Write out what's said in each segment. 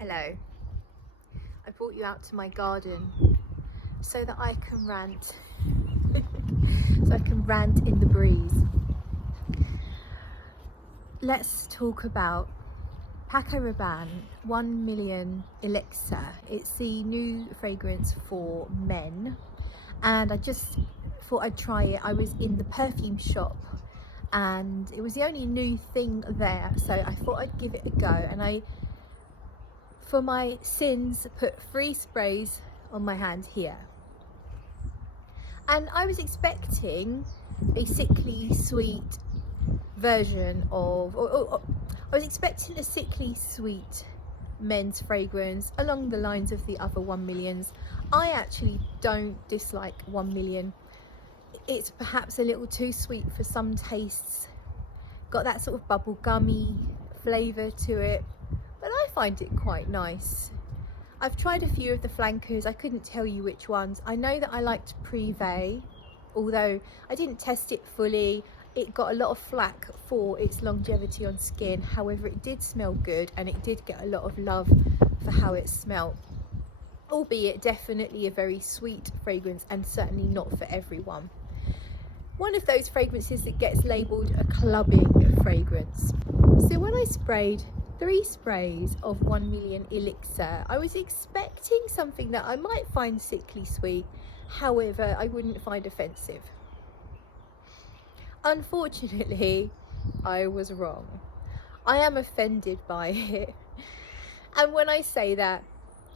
Hello. I brought you out to my garden so that I can rant. So I can rant in the breeze. Let's talk about Paco Rabanne 1 million Elixir. It's the new fragrance for men, and I just thought I'd try it. I was in the perfume shop and it was the only new thing there, so I thought I'd give it a go. And I, for my sins, put 3 sprays on my hand here, and I was expecting a sickly sweet version of, I was expecting a sickly sweet men's fragrance along the lines of the other 1 millions. I actually don't dislike 1 million. It's perhaps a little too sweet for some tastes, got that sort of bubble gummy flavour to it, but I find it quite nice. I've tried a few of the flankers, I couldn't tell you which ones. I know that I liked Privé, although I didn't test it fully. It got a lot of flack for its longevity on skin. However, it did smell good and it did get a lot of love for how it smelled, albeit definitely a very sweet fragrance and certainly not for everyone. One of those fragrances that gets labelled a clubbing fragrance. So when I sprayed 3 sprays of 1 million Elixir, I was expecting something that I might find sickly sweet, however I wouldn't find offensive. Unfortunately, I was wrong. I am offended by it. And when I say that,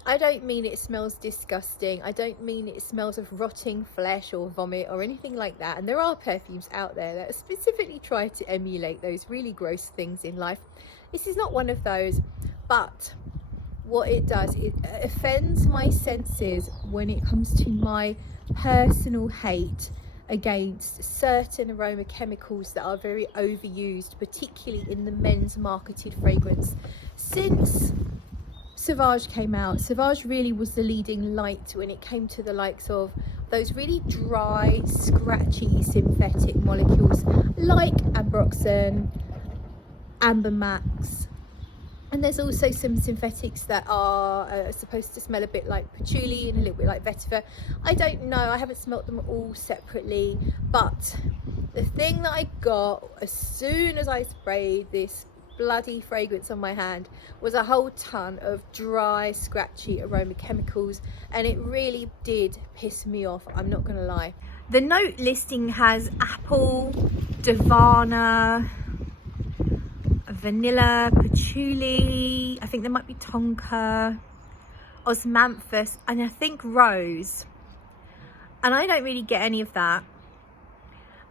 I don't mean it smells disgusting. I don't mean it smells of rotting flesh or vomit or anything like that. And there are perfumes out there that specifically try to emulate those really gross things in life. This is not one of those, but what it does, it offends my senses when it comes to my personal hate against certain aroma chemicals that are very overused, particularly in the men's marketed fragrance. Since Sauvage came out, Sauvage really was the leading light when it came to the likes of those really dry, scratchy synthetic molecules like ambroxan, amber max, and there's also some synthetics that are supposed to smell a bit like patchouli and a little bit like vetiver. I don't know, I haven't smelt them all separately, but the thing that I got as soon as I sprayed this bloody fragrance on my hand was a whole ton of dry, scratchy aroma chemicals, and it really did piss me off, I'm not gonna lie. The note listing has apple, Davana, vanilla, patchouli, I think there might be tonka, osmanthus, and I think rose, and I don't really get any of that.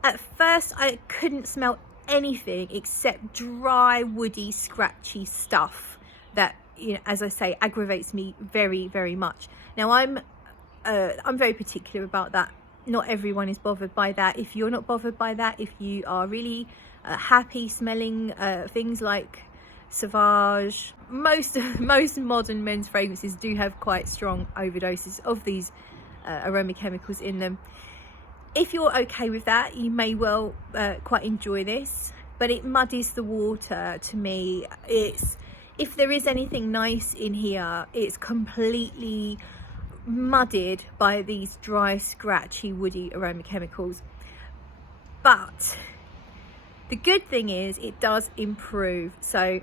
At first I couldn't smell anything except dry, woody, scratchy stuff that, you know, as I say, aggravates me very, very much. Now I'm very particular about that. Not everyone is bothered by that. If you're not bothered by that, if you are really happy smelling things like Sauvage, most modern men's fragrances do have quite strong overdoses of these aroma chemicals in them. If you're okay with that, you may well quite enjoy this, but it muddies the water to me. If there is anything nice in here, it's completely muddied by these dry, scratchy, woody aroma chemicals. But the good thing is it does improve. So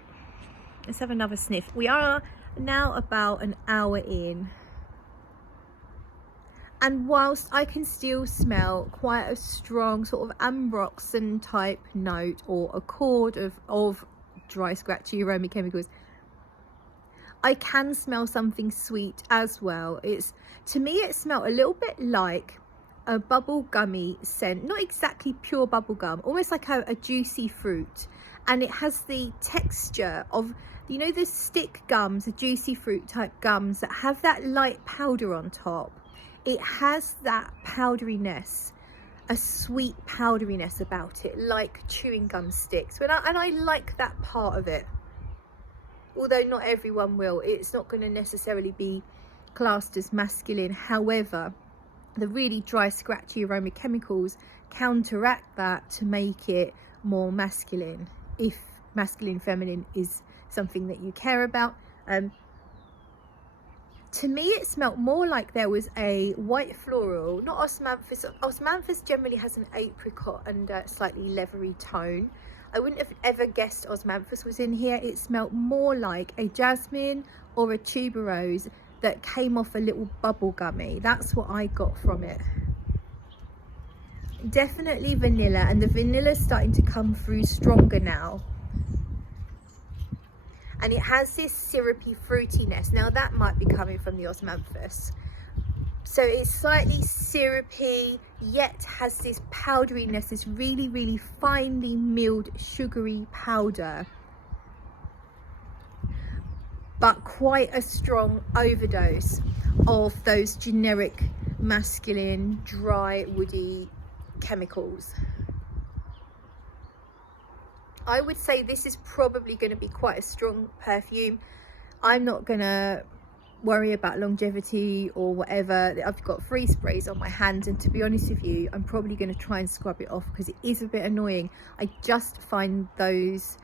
let's have another sniff. We are now about an hour in, and whilst I can still smell quite a strong sort of ambroxan type note or accord of dry, scratchy aroma chemicals, I can smell something sweet as well. To me it smelled a little bit like a bubble gummy scent, not exactly pure bubble gum, almost like a juicy fruit, and it has the texture of, you know, the stick gums, the juicy fruit type gums that have that light powder on top. It has that powderiness, a sweet powderiness about it, like chewing gum sticks, and I like that part of it, although not everyone will. It's not going to necessarily be classed as masculine. However, the really dry, scratchy aroma chemicals counteract that to make it more masculine, if masculine feminine is something that you care about. To me, it smelled more like there was a white floral, not osmanthus. Osmanthus generally has an apricot and a slightly leathery tone. I wouldn't have ever guessed osmanthus was in here. It smelled more like a jasmine or a tuberose that came off a little bubble gummy. That's what I got from it. Definitely vanilla, and the vanilla is starting to come through stronger now. And it has this syrupy fruitiness. Now that might be coming from the osmanthus. So it's slightly syrupy, yet has this powderiness, this really, really finely milled sugary powder. But quite a strong overdose of those generic masculine, dry, woody chemicals. I would say this is probably going to be quite a strong perfume. I'm not going to worry about longevity or whatever. I've got 3 sprays on my hands, and to be honest with you, I'm probably going to try and scrub it off because it is a bit annoying. I just find those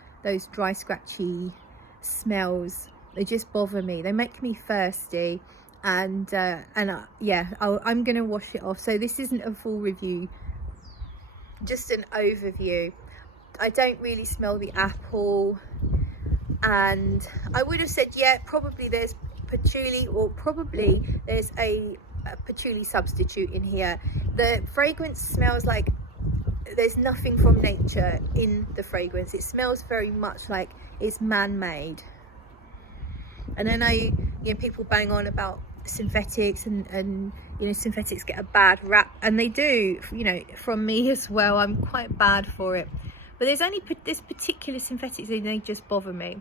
dry, scratchy smells, they just bother me. They make me thirsty, and yeah, I'm going to wash it off. So this isn't a full review, just an overview. I don't really smell the apple, and I would have said, yeah, probably there's patchouli, or probably there's a patchouli substitute in here. The fragrance smells like there's nothing from nature in the fragrance. It smells very much like it's man-made. And I know, you know, people bang on about synthetics, and you know, synthetics get a bad rap, and they do, you know, from me as well. I'm quite bad for it. But there's only this particular synthetics, and they just bother me.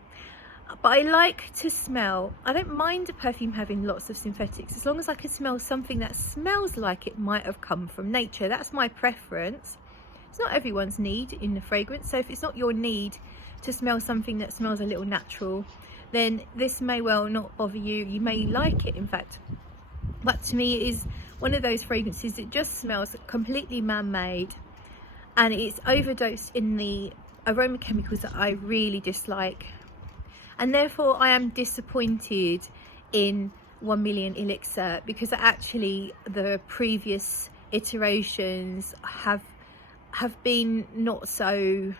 But I like to smell, I don't mind a perfume having lots of synthetics, as long as I can smell something that smells like it might have come from nature. That's my preference. It's not everyone's need in the fragrance, so if it's not your need to smell something that smells a little natural, then this may well not bother you. You may like it, in fact. But to me, it is one of those fragrances that just smells completely man-made, and it's overdosed in the aroma chemicals that I really dislike. And therefore I am disappointed in 1 Million Elixir, because actually the previous iterations have been not so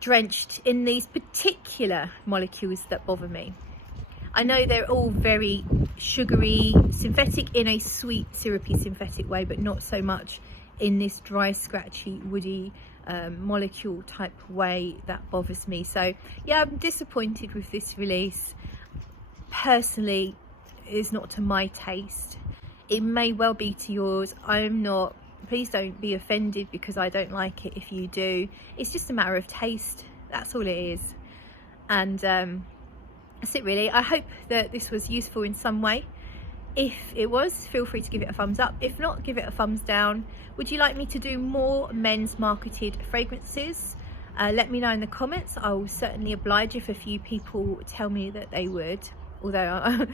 drenched in these particular molecules that bother me. I know they're all very sugary, synthetic in a sweet, syrupy, synthetic way, but not so much in this dry, scratchy, woody molecule type way that bothers me. So yeah, I'm disappointed with this release. Personally, it's not to my taste. It may well be to yours. I'm not. Please don't be offended because I don't like it if you do. It's just a matter of taste. That's all it is. And that's it really. I hope that this was useful in some way. If it was, feel free to give it a thumbs up. If not, give it a thumbs down. Would you like me to do more men's marketed fragrances? Let me know in the comments. I will certainly oblige if a few people tell me that they would. Although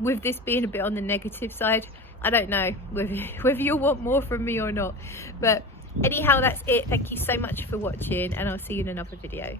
with this being a bit on the negative side, I don't know whether you'll want more from me or not. But anyhow, that's it. Thank you so much for watching, and I'll see you in another video.